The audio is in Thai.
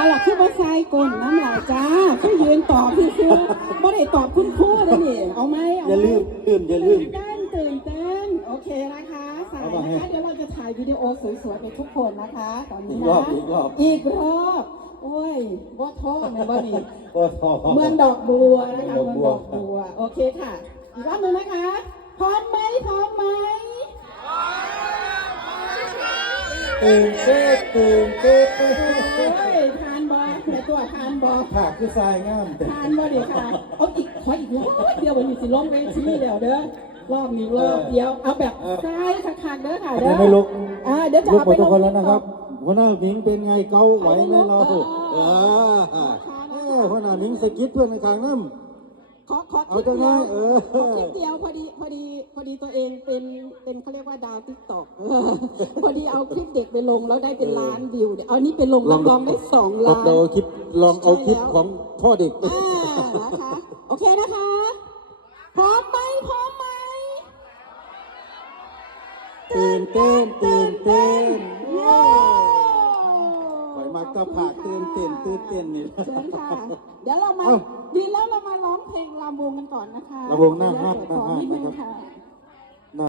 ทรายกลนน้ำหลายจ้าคือยืนตอบคือคือบ่ได้ตอบคุณครูเลยนี่เอาไหมเไหอย่าลืมลืมอย่าลืมตื่นเต้นตื่นเต้นโอเคนะคะสายเอามาให้นะคะเดี๋ยวเราจะถ่ายวิดีโอสวยๆไปทุกคนนะคะตอนนี้อีกรนะอบอีกรอบ อีกรอบโอ้ยบ่ท้อเนี่ยบ่นี่ โอ้โห เมืองดอกบัวนะคะเมืเมือองงดดออกกบับัววโอเคค่ะ อีกรอบหนึงนะคะ พร้อมไหมพร้อมไหม ตื่นเต้นตื่นเต้นโอ้ ยทานบอในตัวทานบอผักคือทรายงามแต่ทานบอเดี๋ยวค่ะเอาอีกขออีกรอบเดียววันนี้สิล้มเวทีเดี๋ยวเด้อรอบนี้รอบเดียวเอาแบบซ้ายคักๆเด้อค่ะเด้ยัองไม่ลุกอ่าเดี๋ยวจะลุกเอาหมไปดทุกคนแล้วลนะงครับหัวหน้าหมิงเป็นไงเกาไหวไหมเราเอาไปลุกเออเอาเออหัวหน้าหมิงสะกิดเพื่อนในทางน้ำ ขอขอคเอาลิปจังเดียวเลยเออ ขอคลิปเดียวพอดีพอดีพอดีตัวเองเป็นเป็นเขาเรียกว่าดาวติ๊กต็อกพอดีเอาคลิปเด็กไปลงแล้วได้เป็นล้านวิวเดี๋ยวเอานี่ไปลงรับรองได้สองลอล้างนเอาคลิปลองเอาคลิปของพ่อเด็ก อ่านะคะโอเคนะคะ พร้อมไหมพร้อมไหมตื่นเต้นตื่นเต้นเย้ปล่อยมาตะผักตื่นเต้นตื่นเต้นนี่ เชิญค่ะ เดี๋ยวเรามาเอ้า ดีแล้ว เรามาร้องเพลงลำวงกันก่อนนะคะลำวงหน้าห้านเดี๋ยวขอนิดนึงหน้าห้านนะครับค่ะ